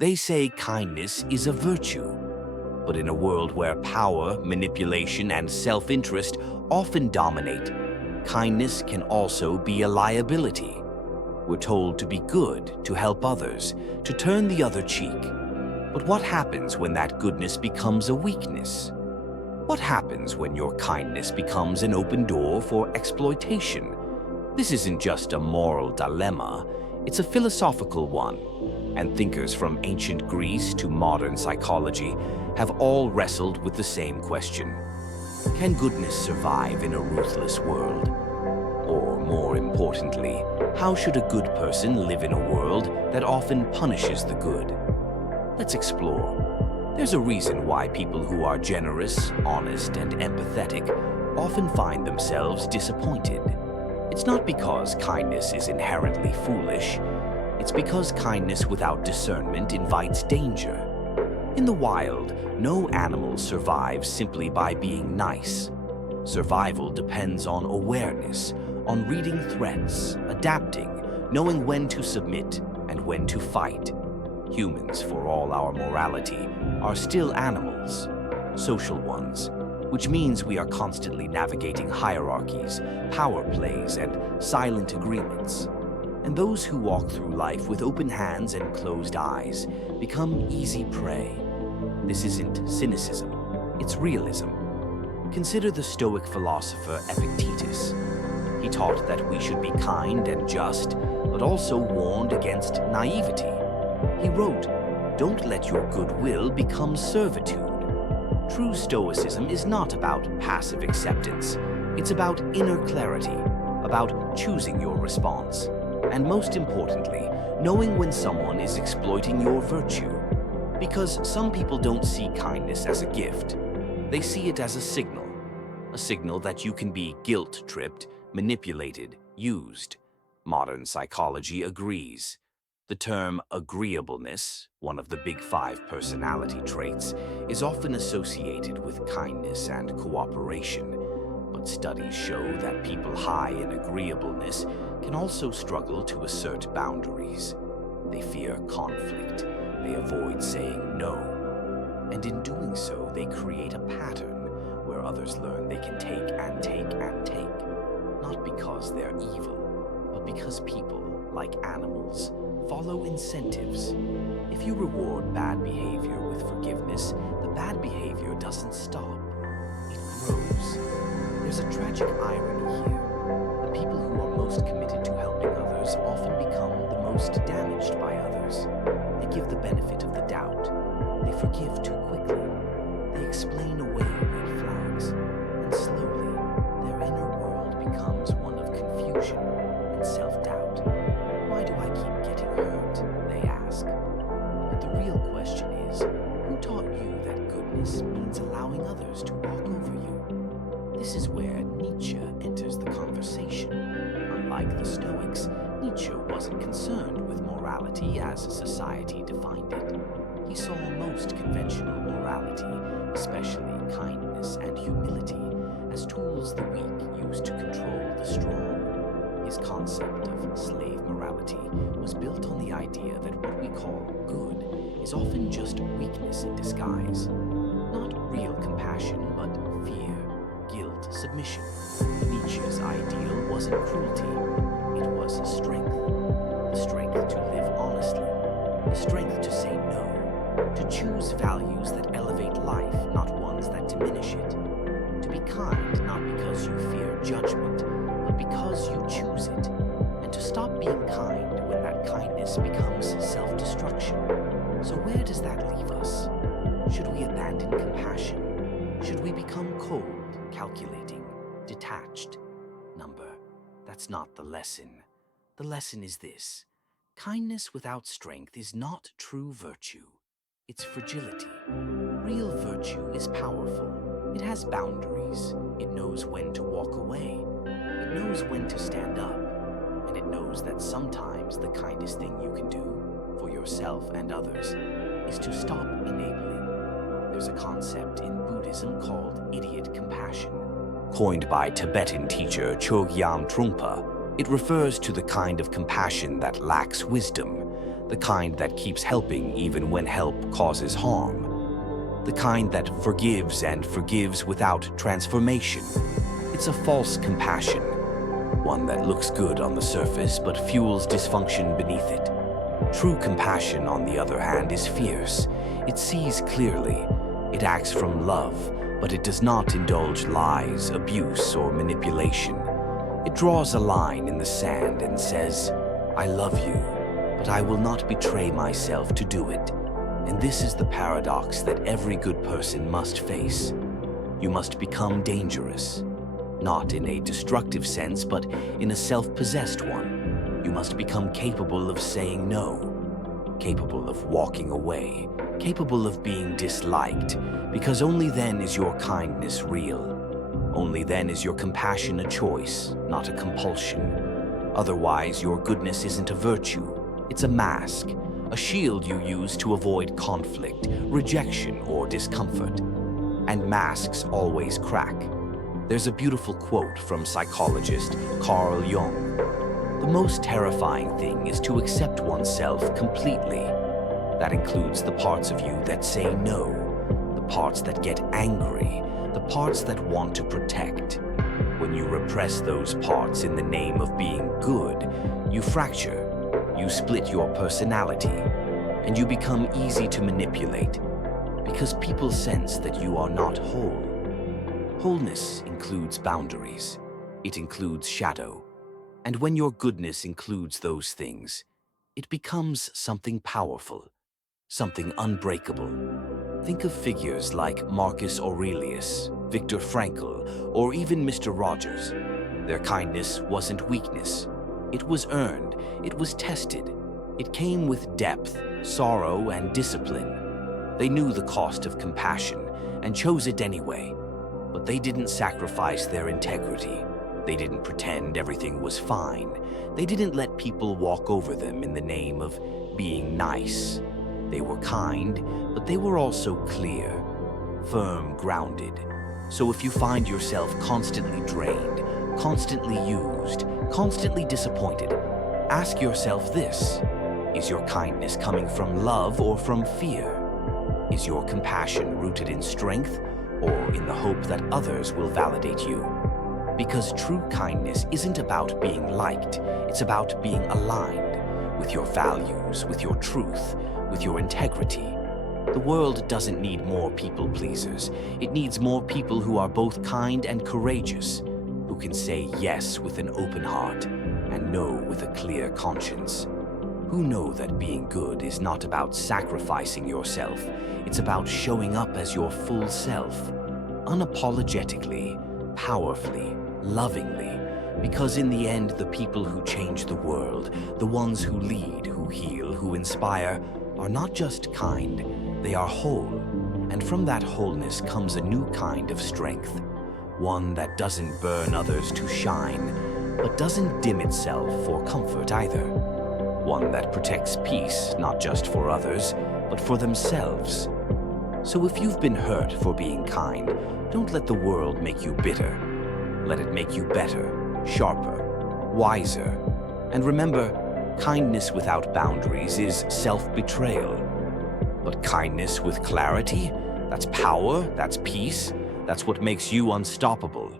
They say kindness is a virtue, but in a world where power, manipulation, and self-interest often dominate, kindness can also be a liability. We're told to be good, to help others, to turn the other cheek. But what happens when that goodness becomes a weakness? What happens when your kindness becomes an open door for exploitation? This isn't just a moral dilemma, it's a philosophical one, and thinkers from ancient Greece to modern psychology have all wrestled with the same question. Can goodness survive in a ruthless world? Or more importantly, how should a good person live in a world that often punishes the good? Let's explore. There's a reason why people who are generous, honest, and empathetic often find themselves disappointed. It's not because kindness is inherently foolish. It's because kindness without discernment invites danger. In the wild, no animal survives simply by being nice. Survival depends on awareness, on reading threats, adapting, knowing when to submit and when to fight. Humans, for all our morality, are still animals, social ones, which means we are constantly navigating hierarchies, power plays, and silent agreements. And those who walk through life with open hands and closed eyes become easy prey. This isn't cynicism, it's realism. Consider the Stoic philosopher Epictetus. He taught that we should be kind and just, but also warned against naivety. He wrote, "Don't let your goodwill become servitude." True Stoicism is not about passive acceptance. It's about inner clarity, about choosing your response, and most importantly, knowing when someone is exploiting your virtue. Because some people don't see kindness as a gift. They see it as a signal that you can be guilt-tripped, manipulated, used. Modern psychology agrees. The term agreeableness, one of the big 5 personality traits, is often associated with kindness and cooperation. But studies show that people high in agreeableness can also struggle to assert boundaries. They fear conflict. They avoid saying no. And in doing so, they create a pattern where others learn they can take and take and take. Not because they're evil, but because people, like animals, follow incentives. If you reward bad behavior with forgiveness, the bad behavior doesn't stop. It grows. There's a tragic irony here. The people who are most committed to helping others often become the most damaged by others. They give the benefit of the doubt. They forgive too quickly. They explain away red flags. And slowly, their inner world becomes one of confusion and self-doubt. Why do I keep getting hurt? They ask. But the real question is, who taught you that goodness means allowing others to walk over you? This is where Nietzsche enters the conversation. Unlike the Stoics, Nietzsche wasn't concerned with morality as society defined it. He saw most conventional morality, especially kindness and humility, as tools the weak use to control the strong. His concept of slave morality was built on the idea that what we call good is often just weakness in disguise. Not real compassion, but fear, guilt, submission. Nietzsche's ideal wasn't cruelty, it was strength. The strength to live honestly, the strength to say no, to choose values that elevate life, not ones that diminish it. To be kind, not because you fear judgment, but because you choose it, and to stop being kind when that kindness becomes self-destruction. So where does that leave us? Should we abandon compassion? Should we become cold, calculating, detached? That's not the lesson. The lesson is this: kindness without strength is not true virtue. It's fragility. Real virtue is powerful. It has boundaries. It knows when to walk away. It knows when to stand up, and it knows that sometimes the kindest thing you can do, for yourself and others, is to stop enabling. There's a concept in Buddhism called idiot compassion. Coined by Tibetan teacher Chogyam Trungpa, it refers to the kind of compassion that lacks wisdom, the kind that keeps helping even when help causes harm, the kind that forgives and forgives without transformation. It's a false compassion, one that looks good on the surface but fuels dysfunction beneath it. True compassion, on the other hand, is fierce. It sees clearly. It acts from love, but it does not indulge lies, abuse, or manipulation. It draws a line in the sand and says, "I love you, but I will not betray myself to do it." And this is the paradox that every good person must face. You must become dangerous, not in a destructive sense, but in a self-possessed one. You must become capable of saying no, capable of walking away, capable of being disliked, because only then is your kindness real. Only then is your compassion a choice, not a compulsion. Otherwise, your goodness isn't a virtue. It's a mask, a shield you use to avoid conflict, rejection, or discomfort. And masks always crack. There's a beautiful quote from psychologist Carl Jung. "The most terrifying thing is to accept oneself completely. That includes the parts of you that say no, the parts that get angry, the parts that want to protect. When you repress those parts in the name of being good, you fracture, you split your personality, and you become easy to manipulate, because people sense that you are not whole. Wholeness includes boundaries. It includes shadow. And when your goodness includes those things, it becomes something powerful, something unbreakable. Think of figures like Marcus Aurelius, Viktor Frankl, or even Mr. Rogers. Their kindness wasn't weakness. It was earned. It was tested. It came with depth, sorrow, and discipline. They knew the cost of compassion and chose it anyway. But they didn't sacrifice their integrity. They didn't pretend everything was fine. They didn't let people walk over them in the name of being nice. They were kind, but they were also clear, firm, grounded. So if you find yourself constantly drained, constantly used, constantly disappointed, ask yourself this: is your kindness coming from love or from fear? Is your compassion rooted in strength or in the hope that others will validate you? Because true kindness isn't about being liked, it's about being aligned with your values, with your truth, with your integrity. The world doesn't need more people pleasers. It needs more people who are both kind and courageous, who can say yes with an open heart and no with a clear conscience. Who know that being good is not about sacrificing yourself. It's about showing up as your full self, unapologetically, powerfully, lovingly, because in the end, the people who change the world, the ones who lead, who heal, who inspire, are not just kind, they are whole. And from that wholeness comes a new kind of strength, one that doesn't burn others to shine, but doesn't dim itself for comfort either. One that protects peace, not just for others, but for themselves. So if you've been hurt for being kind, don't let the world make you bitter. Let it make you better, sharper, wiser. And remember, kindness without boundaries is self-betrayal. But kindness with clarity, that's power, that's peace, that's what makes you unstoppable.